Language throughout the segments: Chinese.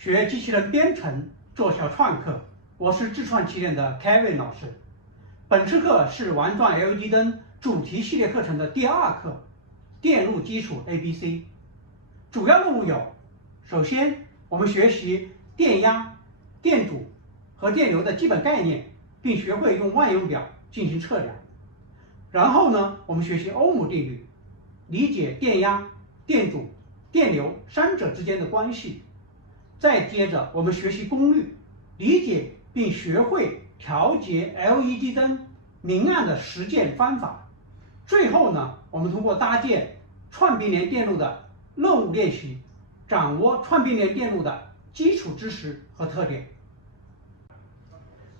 学机器人编程做小创客，我是智创起点的 Kevin 老师。本次课是玩转 LED 灯主题系列课程的第2课，电路基础 ABC。主要任务有：首先，我们学习电压、电阻和电流的基本概念，并学会用万用表进行测量。然后呢，我们学习欧姆定律，理解电压、电阻、电流三者之间的关系。再接着，我们学习功率，理解并学会调节 LED 灯明暗的实践方法。最后呢，我们通过搭建串并联电路的任务练习，掌握串并联电路的基础知识和特点。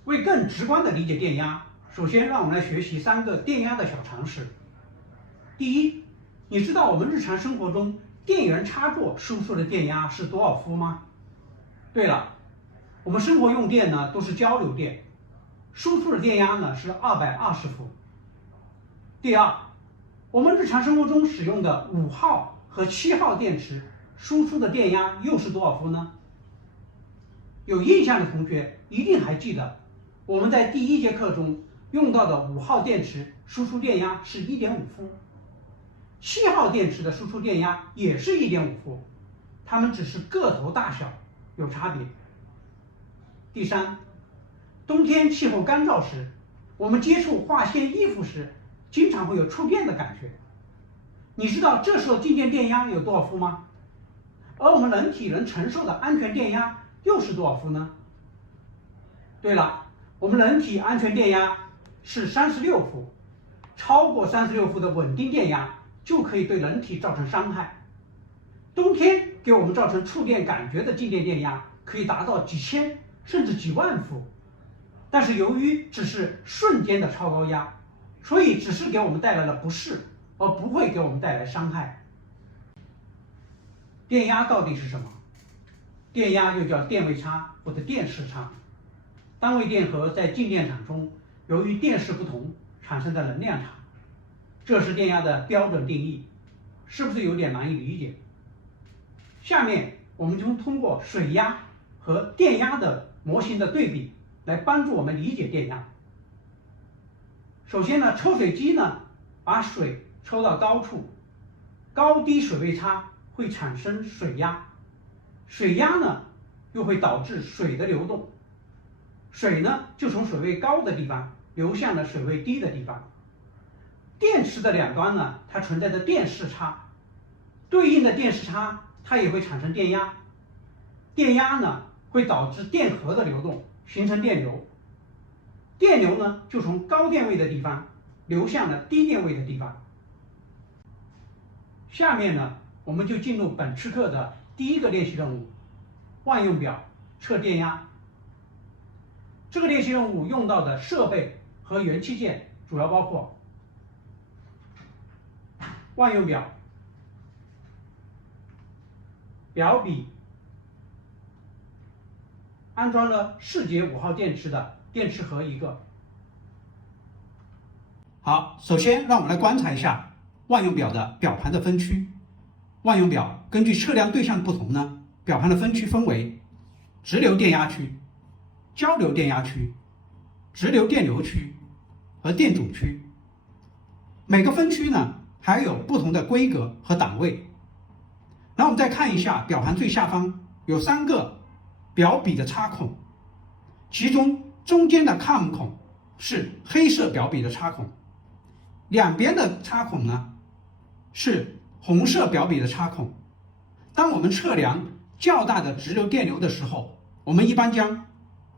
为更直观地理解电压，首先让我们来学习3个电压的小常识。第一，你知道我们日常生活中电源插座输出的电压是多少伏吗？对了，我们生活用电呢都是交流电，输出的电压呢是220伏。第二，我们日常生活中使用的5号和7号电池输出的电压又是多少伏呢？有印象的同学一定还记得，我们在第1节课中用到的5号电池输出电压是1.5伏，7号电池的输出电压也是1.5伏，它们只是个头大小有差别。第三，冬天气候干燥时，我们接触化纤衣服时，经常会有触电的感觉。你知道这时候静电电压有多少伏吗？而我们人体能承受的安全电压又是多少伏呢？对了，我们人体安全电压是36伏，超过36伏的稳定电压就可以对人体造成伤害。冬天给我们造成触电感觉的静电电压可以达到几千甚至几万伏，但是由于只是瞬间的超高压，所以只是给我们带来了不适，而不会给我们带来伤害。电压到底是什么？电压又叫电位差或者电势差。单位电荷在静电场中由于电势不同产生的能量差，这是电压的标准定义，是不是有点难以理解？下面我们就通过水压和电压的模型的对比来帮助我们理解电压。首先呢，抽水机呢把水抽到高处，高低水位差会产生水压，水压呢又会导致水的流动，水呢就从水位高的地方流向了水位低的地方。电池的两端呢，它存在着电势差，对应的电势差它也会产生电压，电压呢会导致电荷的流动，形成电流，电流呢就从高电位的地方流向了低电位的地方。下面呢，我们就进入本次课的第1个练习任务，万用表测电压。这个练习任务用到的设备和元器件主要包括万用表、表笔，安装了4节5号电池的电池盒1个。好，首先让我们来观察一下万用表的表盘的分区。万用表根据测量对象的不同呢，表盘的分区分为直流电压区、交流电压区、直流电流区和电阻区。每个分区呢还有不同的规格和档位。然后我们再看一下表盘最下方有3个表笔的插孔，其中中间的 COM 孔是黑色表笔的插孔，两边的插孔呢是红色表笔的插孔。当我们测量较大的直流电流的时候，我们一般将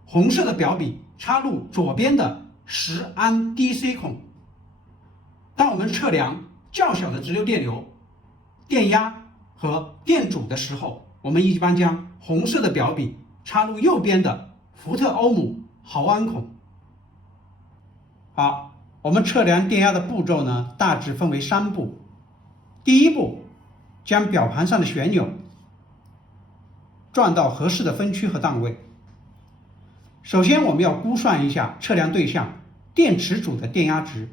红色的表笔插入左边的10安 DC 孔。当我们测量较小的直流电流、电压和电阻的时候，我们一般将红色的表笔插入右边的伏特欧姆毫安孔。好，我们测量电压的步骤呢，大致分为3步。第1步，将表盘上的旋钮转到合适的分区和档位。首先我们要估算一下测量对象电池组的电压值。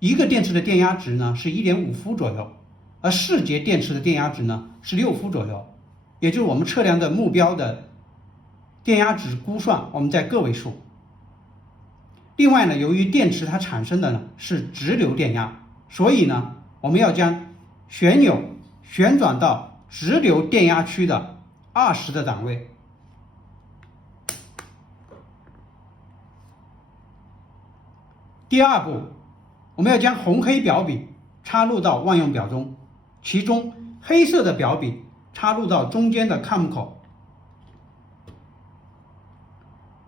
一个电池的电压值呢是 1.5 伏左右，而4节电池的电压值呢是6伏左右，也就是我们测量的目标的电压值估算我们在个位数。另外呢，由于电池它产生的呢是直流电压，所以呢我们要将旋钮旋转到直流电压区的20的档位。第二步，我们要将红黑表笔插入到万用表中，其中黑色的表笔插入到中间的 COM 口，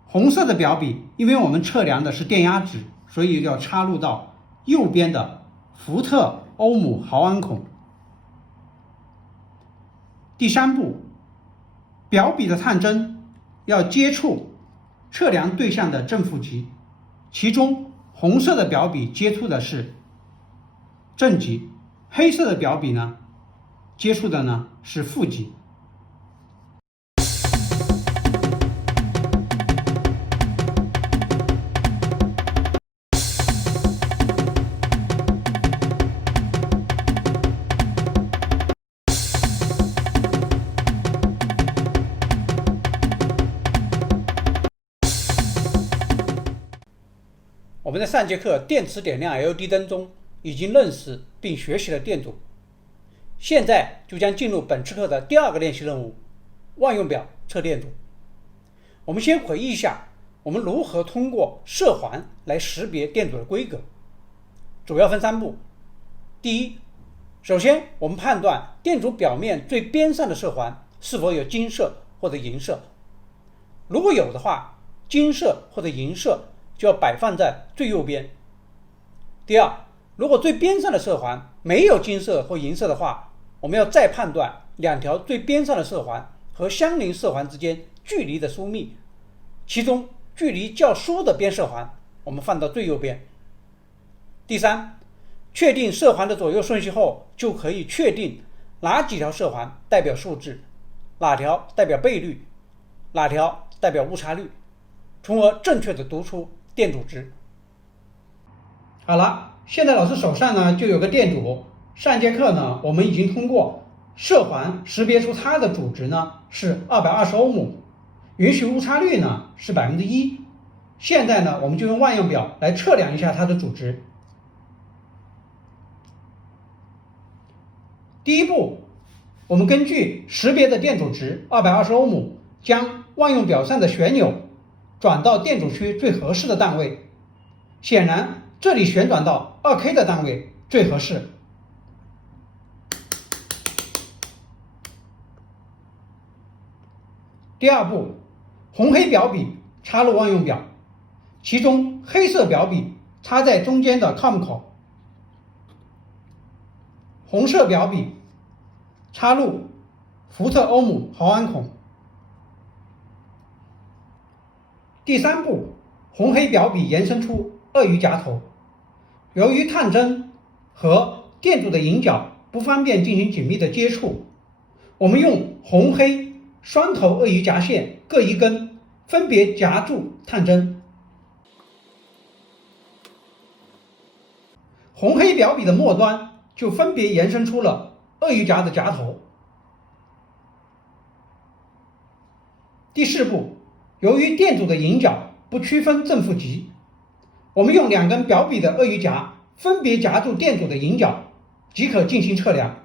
红色的表笔，因为我们测量的是电压值，所以要插入到右边的伏特欧姆毫安孔。第三步，表笔的探针要接触测量对象的正负极，其中红色的表笔接触的是正极，黑色的表笔呢接触的呢是负极。我们在上节课电池点亮 LED 灯中已经认识并学习了电阻，现在就将进入本次课的第二个练习任务——万用表测电阻。我们先回忆一下我们如何通过色环来识别电阻的规格，主要分3步。第一，首先我们判断电阻表面最边上的色环是否有金色或者银色，如果有的话，金色或者银色就要摆放在最右边。第二，如果最边上的色环没有金色或银色的话，我们要再判断2条最边上的色环和相邻色环之间距离的疏密，其中距离较疏的边色环我们放到最右边。第三，确定色环的左右顺序后，就可以确定哪几条色环代表数字，哪条代表倍率，哪条代表误差率，从而正确的读出电阻值。好了，现在老师手上呢就有个电阻，上节课呢我们已经通过色环识别出它的阻值呢是220欧姆，允许误差率呢是1%。现在呢我们就用万用表来测量一下它的阻值。第一步，我们根据识别的电阻值220欧姆，将万用表上的旋钮转到电阻区最合适的档位，显然这里旋转到2K 的档位最合适。第二步，红黑表笔插入万用表，其中黑色表笔插在中间的 COM 口，红色表笔插入伏特欧姆毫安孔。第三步，红黑表笔延伸出鳄鱼夹头，由于探针和电阻的引脚不方便进行紧密的接触，我们用红黑双头鳄鱼夹线各一根，分别夹住探针。红黑表笔的末端就分别延伸出了鳄鱼夹的夹头。第四步，由于电阻的引脚不区分正负极，我们用2根表笔的鳄鱼夹分别夹住电阻的引脚，即可进行测量。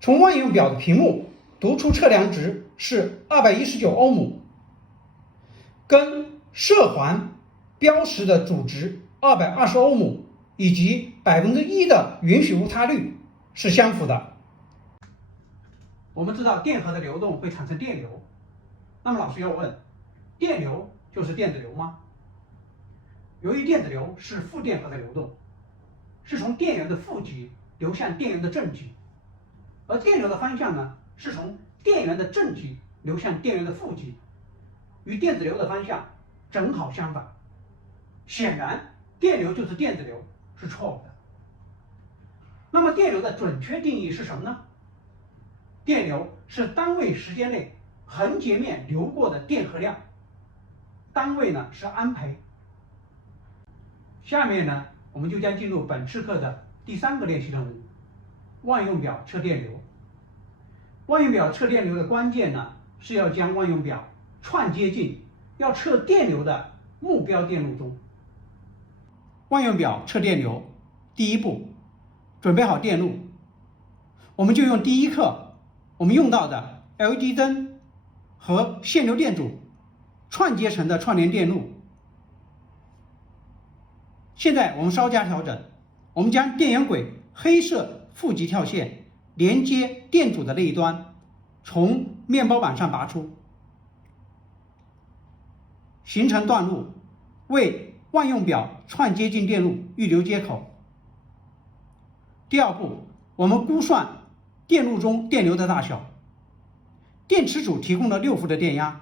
从万用表的屏幕读出测量值是219欧姆，跟色环标识的阻值220欧姆以及1%的允许误差率是相符的。我们知道电荷的流动会产生电流，那么老师要问，电流就是电子流吗？由于电子流是负电荷的流动，是从电源的负极流向电源的正极，而电流的方向呢是从电源的正极流向电源的负极，与电子流的方向正好相反。显然电流就是电子流是错误的。那么电流的准确定义是什么呢？电流是单位时间内横截面流过的电荷量，单位呢是安培。下面呢我们就将进入本次课的第3个练习任务——万用表测电流。万用表测电流的关键呢，是要将万用表串接进要测电流的目标电路中。万用表测电流，第一步，准备好电路，我们就用第一课我们用到的 LED 灯和线流电阻串接成的串联电路。现在我们稍加调整，我们将电源轨黑色负极跳线连接电阻的那一端从面包板上拔出，形成断路，为万用表串接进电路预留接口。第二步，我们估算电路中电流的大小。电池组提供了6伏的电压，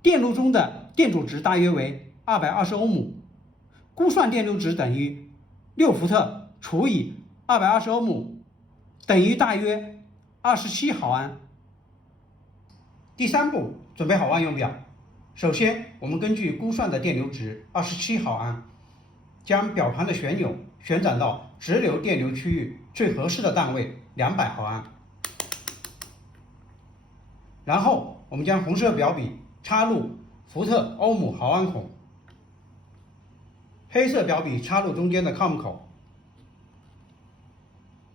电路中的电阻值大约为220欧姆，估算电流值等于6伏特除以220欧姆，等于大约27毫安。第三步，准备好万用表。首先，我们根据估算的电流值27毫安，将表盘的旋钮旋转到直流电流区域最合适的档位200毫安。然后，我们将红色表笔插入伏特、欧姆、毫安孔，黑色表笔插入中间的 COM 口，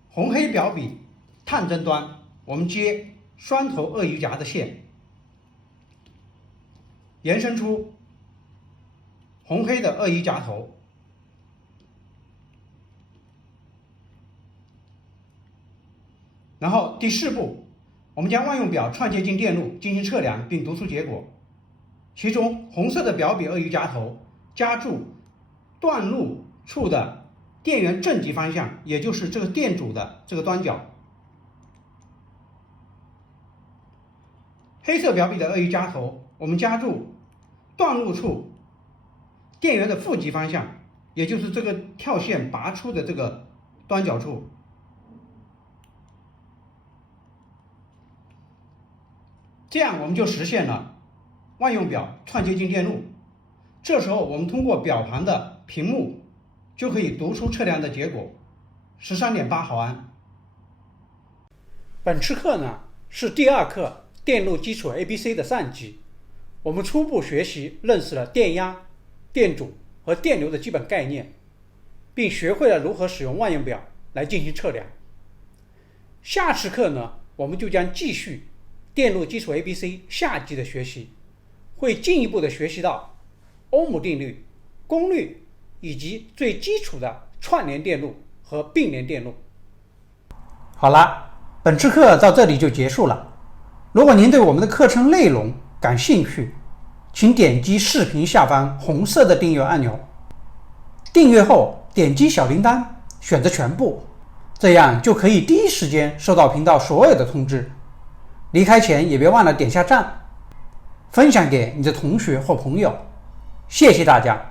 红黑表笔探针端我们接双头鳄鱼夹的线，延伸出红黑的鳄鱼夹头，然后第四步，我们将万用表串接进电路进行测量并读出结果。其中红色的表笔鳄鱼夹头夹住断路处的电源正极方向，也就是这个电阻的这个端角。黑色表笔的鳄鱼夹头我们夹住断路处电源的负极方向，也就是这个跳线拔出的这个端角处。这样我们就实现了万用表串接进电路。这时候我们通过表盘的屏幕就可以读出测量的结果 13.8 毫安。本次课呢是第2课电路基础 ABC 的上集，我们初步学习认识了电压、电阻和电流的基本概念，并学会了如何使用万用表来进行测量。下次课呢，我们就将继续电路基础 ABC 下集的学习，会进一步的学习到欧姆定律、功率以及最基础的串联电路和并联电路。好了，本次课到这里就结束了。如果您对我们的课程内容感兴趣，请点击视频下方红色的订阅按钮，订阅后点击小铃铛，选择全部，这样就可以第一时间收到频道所有的通知。离开前也别忘了点下赞，分享给你的同学或朋友。谢谢大家。